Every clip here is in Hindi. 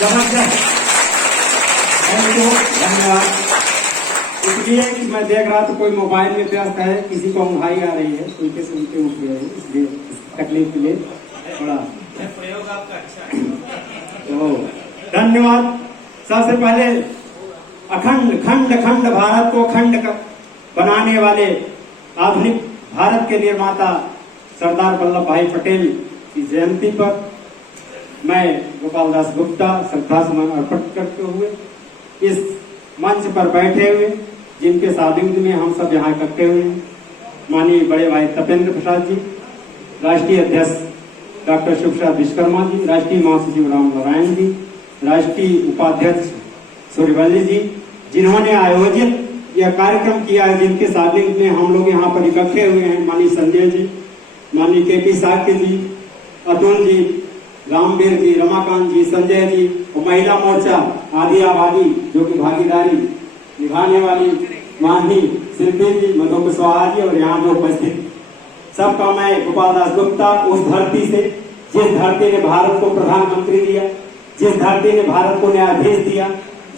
जबरदस्त, थैंक यू, धन्यवाद। इसलिए कि मैं देख रहा था कोई मोबाइल में व्यस्त है, किसी को उंघाई आ रही है, उनके से उनके उठ गए, इसलिए तकलीफ के लिए थोड़ा प्रयोग आपका अच्छा है। तो धन्यवाद। सबसे पहले अखंड खंड खंड भारत को बनाने वाले आधुनिक भारत के निर्माता सरदार वल्लभ भाई पटेल की जयंती पर मैं गोपाल दास गुप्ता श्रद्धासुमन अर्पण करते हुए इस मंच पर बैठे हुए जिनके सानिध्य में हम सब यहाँ इकट्ठे हुए हैं, माननीय बड़े भाई तपेंद्र प्रसाद जी, राष्ट्रीय अध्यक्ष डॉक्टर शिव प्रसाद विश्वकर्मा जी, राष्ट्रीय महासचिव राम नारायण जी, राष्ट्रीय उपाध्यक्ष सूर्यवल्ली जी, जिन्होंने आयोजित यह कार्यक्रम किया है, जिनके सानिध्य में हम लोग यहाँ पर इकट्ठे हुए हैं, माननीय संजय जी, माननीय केपी साक्य जी, अतुल जी, रामवीर जी, रमाकांत जी, संजय जी और महिला मोर्चा आदि आबादी जो कि भागीदारी निभाने वाली माननीय शिल्पी जी, मधु कुशवाहा जी और यहाँ जो उपस्थित सबका मैं गोपाल दास गुप्ता उस धरती से, जिस धरती ने भारत को प्रधानमंत्री दिया, जिस धरती ने भारत को न्यायाधीश दिया,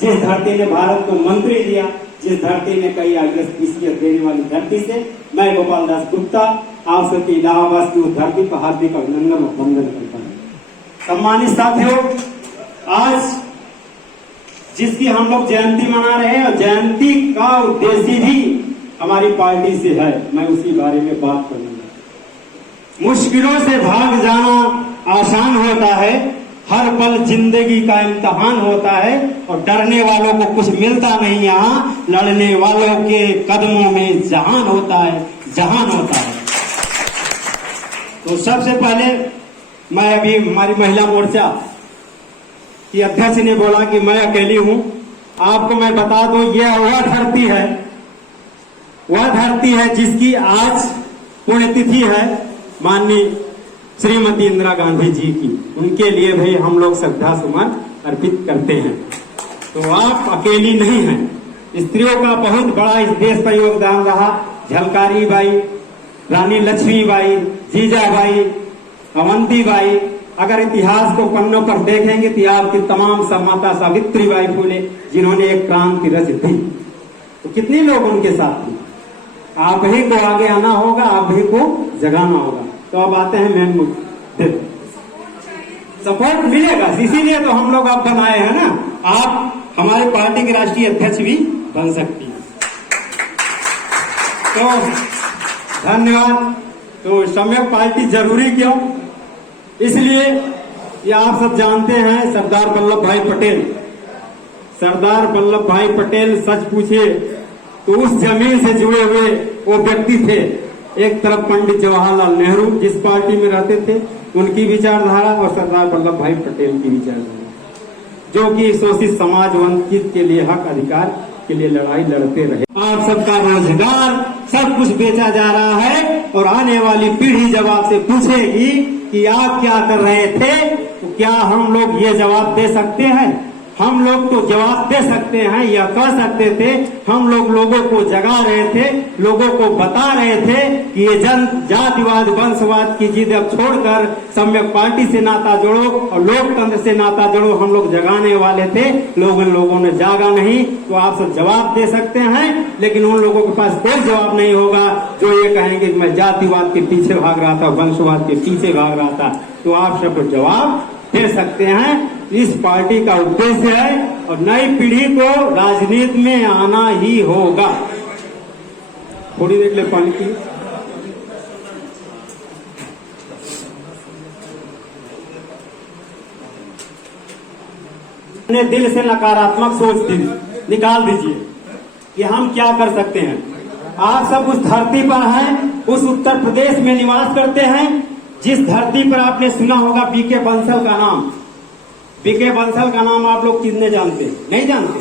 जिस धरती ने भारत को मंत्री दिया, जिस धरती ने कई हैसियत देने वाली धरती से मैं गोपाल दास गुप्ता आप सबकी इलाहाबाद की उस धरती पर हार्दिक अभिनंदन और वंदन करता हूँ। सम्मानित साथियों, आज जिसकी हम लोग जयंती मना रहे हैं, जयंती का उद्देश्य भी हमारी पार्टी से है, मैं उसी बारे में बात करूंगा। मुश्किलों से भाग जाना आसान होता है, हर पल जिंदगी का इम्तिहान होता है और डरने वालों को कुछ मिलता नहीं, यहाँ लड़ने वालों के कदमों में जहान होता है, जहान होता है। तो सबसे पहले मैं अभी हमारी महिला मोर्चा की अध्यक्ष ने बोला कि मैं अकेली हूं, आपको मैं बता दूं यह वह धरती है जिसकी आज पुण्यतिथि है माननीय श्रीमती इंदिरा गांधी जी की, उनके लिए भी हम लोग श्रद्धा सुमन अर्पित करते हैं। तो आप अकेली नहीं हैं, स्त्रियों का बहुत बड़ा इस देश पर योगदान रहा। झलकारी बाई, रानी लक्ष्मीबाई, जीजाबाई, अवंतीबाई, अगर इतिहास को पन्नों पर देखेंगे तो आपकी तमाम माता सावित्रीबाई फुले जिन्होंने एक क्रांति रच दी, तो कितने लोग उनके साथ थे। आप ही को आगे आना होगा, आप ही को जगाना होगा। तो अब आते हैं मेन मुद्दे, सपोर्ट मिलेगा, इसीलिए तो हम लोग अब बनाए हैं ना, आप हमारे पार्टी के राष्ट्रीय अध्यक्ष भी बन सकती हैं। तो धन्यवाद। तो सम्यक पार्टी जरूरी क्यों? इसलिए ये आप सब जानते हैं सरदार वल्लभ भाई पटेल, सरदार वल्लभ भाई पटेल सच पूछे तो उस जमीन से जुड़े हुए वो व्यक्ति थे। एक तरफ पंडित जवाहरलाल नेहरू जिस पार्टी में रहते थे उनकी विचारधारा और सरदार वल्लभ भाई पटेल की विचारधारा, जो कि शोषित समाज वंचित के लिए हक अधिकार के लिए लड़ाई लड़ते रहे। आप सबका रोजगार सब कुछ बेचा जा रहा है और आने वाली पीढ़ी जब आपसे पूछेगी कि आप क्या कर रहे थे, तो क्या हम लोग ये जवाब दे सकते हैं? हम लोग तो जवाब दे सकते हैं या कह सकते थे, हम लोग लोगों को जगा रहे थे, लोगों को बता रहे थे कि ये जातिवाद वंशवाद की जिद अब छोड़कर सम्यक पार्टी से नाता जोड़ो और लोकतंत्र से नाता जोड़ो, हम लोग जगाने वाले थे। लोगों ने जागा नहीं, तो आप सब जवाब दे सकते हैं, लेकिन उन लोगों के पास कोई जवाब नहीं होगा जो ये कहेंगे मैं जातिवाद के पीछे भाग रहा था, वंशवाद के पीछे भाग रहा था। तो आप सब जवाब दे सकते हैं। इस पार्टी का उद्देश्य है और नई पीढ़ी को राजनीति में आना ही होगा। थोड़ी देर ले पानी की अपने दिल से नकारात्मक सोच निकाल दीजिए कि हम क्या कर सकते हैं। आप सब उस धरती पर हैं, उस उत्तर प्रदेश में निवास करते हैं जिस धरती पर आपने सुना होगा बीके बंसल का नाम। बीके बंसल का नाम आप लोग कितने जानते हैं? नहीं जानते?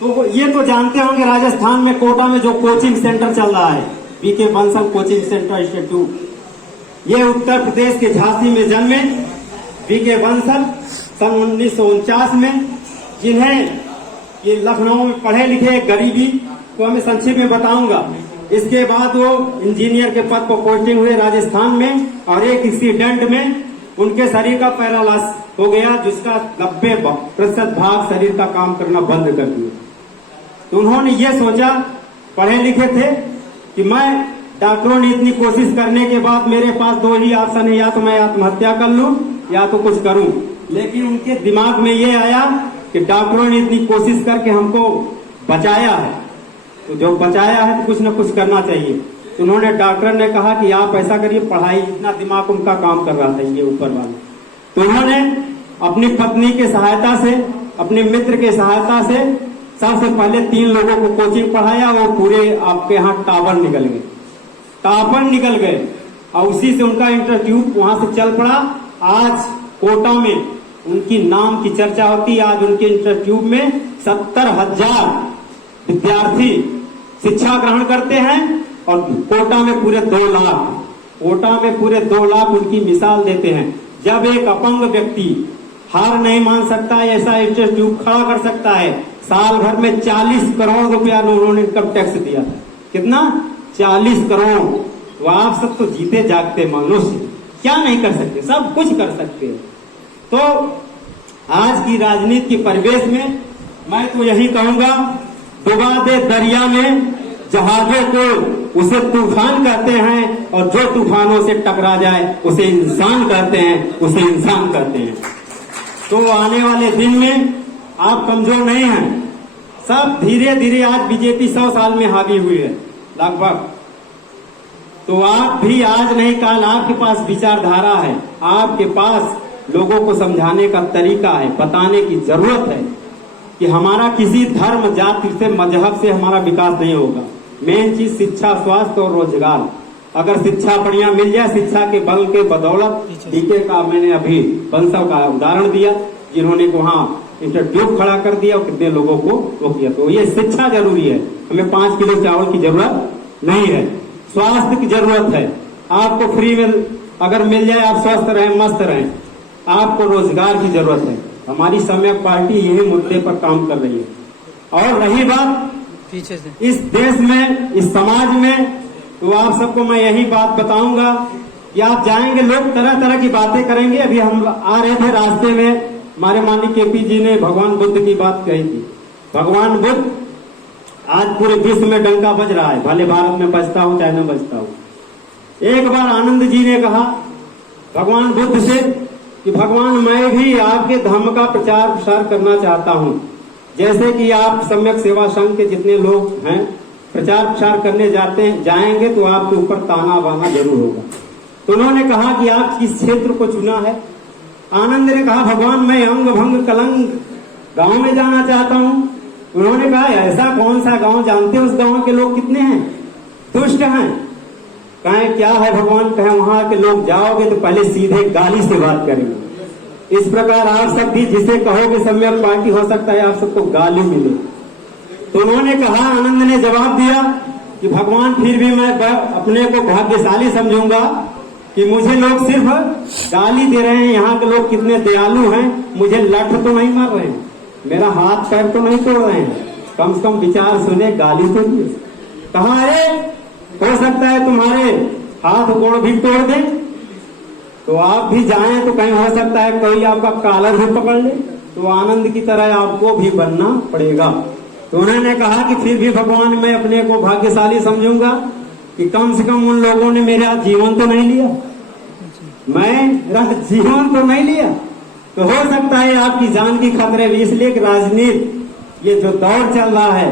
तो ये तो जानते होंगे राजस्थान में कोटा में जो कोचिंग सेंटर चल रहा है, BK Bansal coaching centre institute, ये उत्तर प्रदेश के झांसी में जन्मे बीके बंसल सन 1949 में, जिन्हें ये लखनऊ में पढ़े लिखे गरीबी को मैं संक्षेप में बताऊंगा। इसके बाद वो इंजीनियर के पद पर पोस्टिंग हुए राजस्थान में और एक एक्सीडेंट में उनके शरीर का हो गया जिसका 90% भाग शरीर का काम करना बंद कर दिया। तो उन्होंने ये सोचा, पढ़े लिखे थे, कि मैं डॉक्टरों ने इतनी कोशिश करने के बाद मेरे पास दो ही ऑप्शन है, या तो मैं आत्महत्या कर लूं या तो कुछ करूं। लेकिन उनके दिमाग में ये आया कि डॉक्टरों ने इतनी कोशिश करके हमको बचाया है, तो जो बचाया है तो कुछ न कुछ करना चाहिए। तो उन्होंने, डॉक्टर ने कहा कि आप ऐसा करिए, पढ़ाई, इतना दिमाग उनका काम कर रहा था ये ऊपर वाला। तो उन्होंने अपनी पत्नी के सहायता से, अपने मित्र के सहायता से सबसे पहले 3 लोगों को कोचिंग पढ़ाया और पूरे आपके यहाँ टावर निकल गए और उसी से उनका इंटरट्यूब वहां से चल पड़ा। आज कोटा में उनकी नाम की चर्चा होती है। आज उनके इंटरट्यूब में 70,000 विद्यार्थी शिक्षा ग्रहण करते हैं और कोटा में पूरे 2 लाख उनकी मिसाल देते हैं। जब एक अपंग व्यक्ति हार नहीं मान सकता है, ऐसा इंस्टीट्यूट खड़ा कर सकता है। साल भर में 40 करोड़ रुपया उन्होंने इनकम टैक्स दिया था। कितना? 40 करोड़। तो आप सब तो जीते जागते मनुष्य, क्या नहीं कर सकते? सब कुछ कर सकते हैं। तो आज की राजनीति के परिवेश में मैं तो यही कहूंगा, डुबा दे दरिया में जहाजों को, उसे तूफान कहते हैं, और जो तूफानों से टकरा जाए उसे इंसान कहते हैं। तो आने वाले दिन में आप कमजोर नहीं हैं। सब धीरे धीरे, आज बीजेपी 100 साल में हावी हुई है लगभग। तो आप भी आज नहीं कल, आपके पास विचारधारा है, आपके पास लोगों को समझाने का तरीका है, बताने की जरूरत है कि हमारा किसी धर्म, जाति से, मजहब से हमारा विकास नहीं होगा। मेन चीज शिक्षा, स्वास्थ्य और रोजगार। अगर शिक्षा बढ़िया मिल जाए, शिक्षा के बल के बदौलत, टीके का मैंने अभी बंसव का उदाहरण दिया, जिन्होंने वहां इंटरट्यूब खड़ा कर दिया और कितने लोगों को वो किया। तो ये शिक्षा जरूरी है। हमें 5 किलो चावल की जरूरत नहीं है, स्वास्थ्य की जरूरत है। आपको फ्री में अगर मिल जाए, आप स्वस्थ रहें, मस्त रहें। आपको रोजगार की जरूरत है। हमारी सम्यक पार्टी यही मुद्दे पर काम कर रही है। और रही बात पीछे से, इस देश में, इस समाज में, तो आप सबको मैं यही बात बताऊंगा कि आप जाएंगे, लोग तरह तरह की बातें करेंगे। अभी हम आ रहे थे, रास्ते में हमारे माननीय केपी जी ने भगवान बुद्ध की बात कही थी। भगवान बुद्ध आज पूरे विश्व में डंका बज रहा है, भले भारत में बजता हो चाहे न बजता हो। एक बार आनंद जी ने कहा भगवान बुद्ध से कि भगवान, मैं भी आपके धर्म का प्रचार प्रसार करना चाहता हूं। जैसे कि आप सम्यक सेवा संघ के जितने लोग हैं प्रचार प्रसार करने जाएंगे तो आपके ऊपर ताना बाना जरूर होगा। तो उन्होंने कहा कि आप किस क्षेत्र को चुना है? आनंद ने कहा, भगवान, मैं अंग भंग कलंग गांव में जाना चाहता हूं। उन्होंने कहा, ऐसा कौन सा गांव जानते हैं? उस गांव के लोग कितने हैं? दुष्ट हैं। कहें क्या है भगवान? कहें वहां के लोग जाओगे तो पहले सीधे गाली से बात करेंगे। इस प्रकार आप सब भी जिसे कहोगे सम्यक पार्टी, हो सकता है आप सबको गाली मिले। तो उन्होंने कहा, आनंद ने जवाब दिया कि भगवान, फिर भी मैं अपने को भाग्यशाली समझूंगा कि मुझे लोग सिर्फ गाली दे रहे हैं। यहाँ के लोग कितने दयालु हैं, मुझे लठ तो नहीं मार रहे हैं, मेरा हाथ पैर तो नहीं तोड़ रहे हैं, कम से कम विचार सुने, गाली तो नहीं। कहा, अरे हो सकता है तुम्हारे हाथ गोड़ भी तोड़ दे, तो आप भी जाएं तो कहीं हो सकता है कोई आपका कॉलर भी पकड़ ले, तो आनंद की तरह आपको भी बनना पड़ेगा। तो उन्होंने कहा कि फिर भी भगवान, मैं अपने को भाग्यशाली समझूंगा कि कम से कम उन लोगों ने मेरा जीवन तो नहीं लिया, मेरा जीवन तो नहीं लिया। तो हो सकता है आपकी जान की खतरे भी, इसलिए कि राजनीति ये जो दौर चल रहा है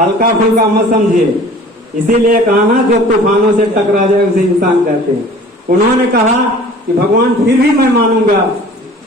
हल्का फुल्का मत समझिए। इसीलिए कहा ना, जो तूफानों से टकरा जाए उसे इंसान कहते हैं। उन्होंने कहा कि भगवान, फिर भी मैं मानूंगा,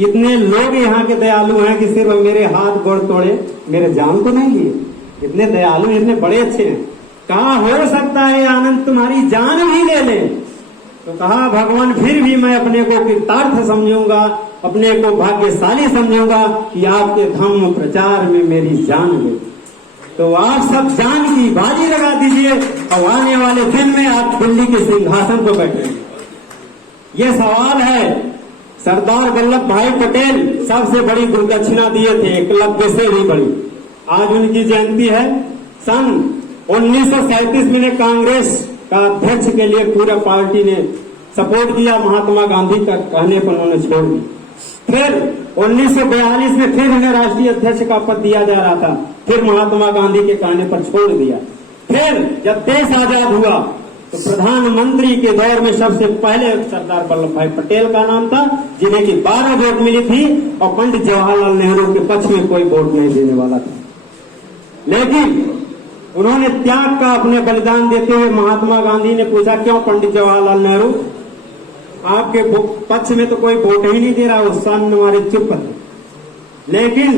इतने लोग यहाँ के दयालु हैं कि सिर्फ मेरे हाथ गोड़ तोड़े, मेरे जान तो नहीं लिए। इतने दयालु, इतने बड़े अच्छे हैं। कहा, हो सकता है आनंद तुम्हारी जान भी ले ले। तो कहा, भगवान, फिर भी मैं अपने को कृतार्थ समझूंगा, अपने को भाग्यशाली समझूंगा कि आपके धम्म प्रचार में मेरी जान गई। तो आप सब जान की बाजी लगा दीजिए और आने वाले दिन में आप दिल्ली के सिंहासन पर बैठेंगे। ये सवाल है, सरदार वल्लभ भाई पटेल सबसे बड़ी गुरुदक्षिणा दिए थे, एकलव्य से भी बड़ी। आज उनकी जयंती है। सन 1937 में कांग्रेस का अध्यक्ष के लिए पूरा पार्टी ने सपोर्ट किया, महात्मा गांधी का कहने पर उन्होंने छोड़ दी। फिर 1942 में फिर उन्हें राष्ट्रीय अध्यक्ष का पद दिया जा रहा था, फिर महात्मा गांधी के कहने पर छोड़ दिया। फिर जब देश आजाद हुआ तो प्रधानमंत्री के दौर में सबसे पहले सरदार वल्लभ भाई पटेल का नाम था, जिन्हें की 12 वोट मिली थी और पंडित जवाहरलाल नेहरू के पक्ष में कोई वोट नहीं देने वाला था। लेकिन उन्होंने त्याग का अपने बलिदान देते हुए महात्मा गांधी ने पूछा, क्यों पंडित जवाहरलाल नेहरू आपके पक्ष में तो कोई वोट ही नहीं दे रहा, उस सन में हमारे चुप थे। लेकिन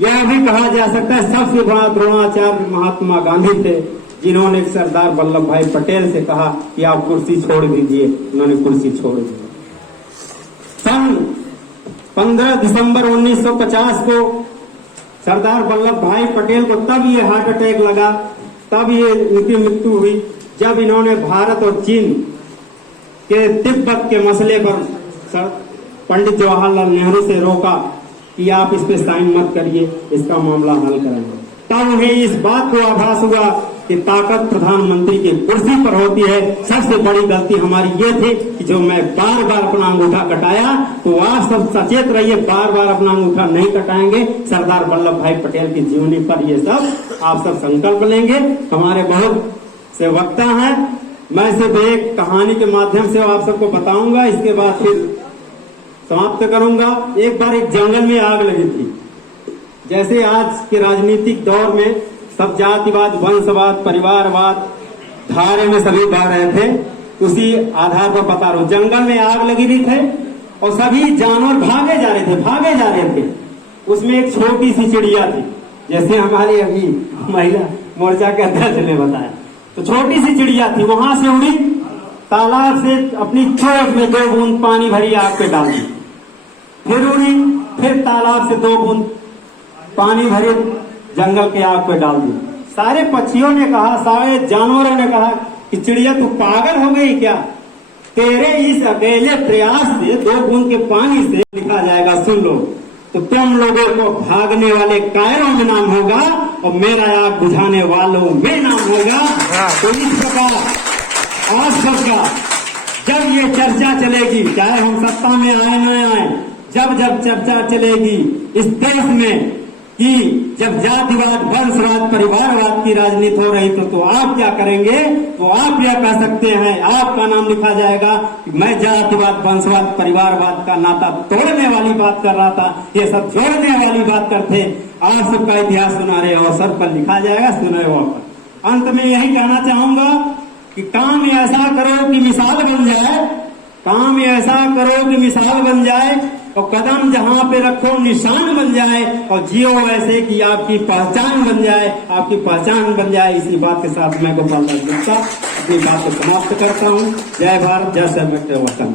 यह भी कहा जा सकता है सबसे बड़ा द्रोणाचार्य महात्मा गांधी थे, जिन्होंने सरदार वल्लभ भाई पटेल से कहा कि आप कुर्सी छोड़ दीजिए। उन्होंने कुर्सी छोड़ दी। सन 15 दिसंबर 1950 को सरदार वल्लभ भाई पटेल को तब ये हार्ट अटैक लगा, तब ये उनकी मृत्यु हुई, जब इन्होंने भारत और चीन के तिब्बत के मसले पर पंडित जवाहरलाल नेहरू से रोका कि आप इस पे साइन मत करिए, इसका मामला हल करेंगे। तब उन्हें इस बात को आभास हुआ कि ताकत प्रधानमंत्री की कुर्सी पर होती है। सबसे बड़ी गलती हमारी ये थी कि जो मैं बार बार अपना अंगूठा कटाया, तो आप सब सचेत रहिए, बार बार अपना अंगूठा नहीं कटाएंगे। सरदार वल्लभ भाई पटेल की जीवनी पर ये सब आप सब संकल्प लेंगे। हमारे बहुत से वक्ता हैं, मैं सिर्फ एक कहानी के माध्यम से आप सबको बताऊंगा, इसके बाद फिर समाप्त करूंगा। एक बार एक जंगल में आग लगी थी। जैसे आज के राजनीतिक दौर में सब जातिवाद, वंशवाद, परिवारवाद धारे में सभी बह रहे थे, उसी आधार पर बता रहा हूं। जंगल में आग लगी हुई थे और सभी जानवर भागे जा रहे थे। उसमें एक छोटी सी चिड़िया थी, जैसे हमारे अभी महिला मोर्चा के अध्यक्ष ने बताया, तो छोटी सी चिड़िया थी, वहां से उड़ी, तालाब से अपनी चोट में 2 बूंद पानी भरी आग पे डाल दी, फिर उड़ी, फिर तालाब से 2 बूंद पानी भरे जंगल के आग पे डाल दी। सारे पक्षियों ने कहा, सारे जानवरों ने कहा कि चिड़िया तू पागल हो गई क्या? तेरे इस अकेले प्रयास से 2 बूंद के पानी से लिखा जाएगा, सुन लो, तो तुम लोगों को भागने वाले कायरों में नाम होगा और मेरा आग बुझाने वालों में नाम होगा। तो इस प्रकार आज सबका जब ये चर्चा चलेगी, चाहे हम सत्ता में आए न आए, जब चर्चा चलेगी इस देश में कि जब जातिवाद, वंशवाद, परिवारवाद की राजनीति हो रही तो आप क्या करेंगे? तो आप क्या कह सकते हैं, आपका नाम लिखा जाएगा कि मैं जातिवाद, वंशवाद, परिवारवाद का नाता तोड़ने वाली बात कर रहा था, ये सब जोड़ने वाली बात करते। आप सबका इतिहास सुनारे अवसर पर लिखा जाएगा, सुने पर। अंत में यही कहना चाहूंगा कि काम ऐसा करो कि मिसाल बन जाए, काम ऐसा करो कि मिसाल बन जाए, और कदम जहां पे रखो निशान बन जाए, और जियो ऐसे कि आपकी पहचान बन जाए, आपकी पहचान बन जाए। इसी बात के साथ मैं गोपाल दास गुप्ता अपनी बात को समाप्त करता हूं। जय भारत, जय वतन।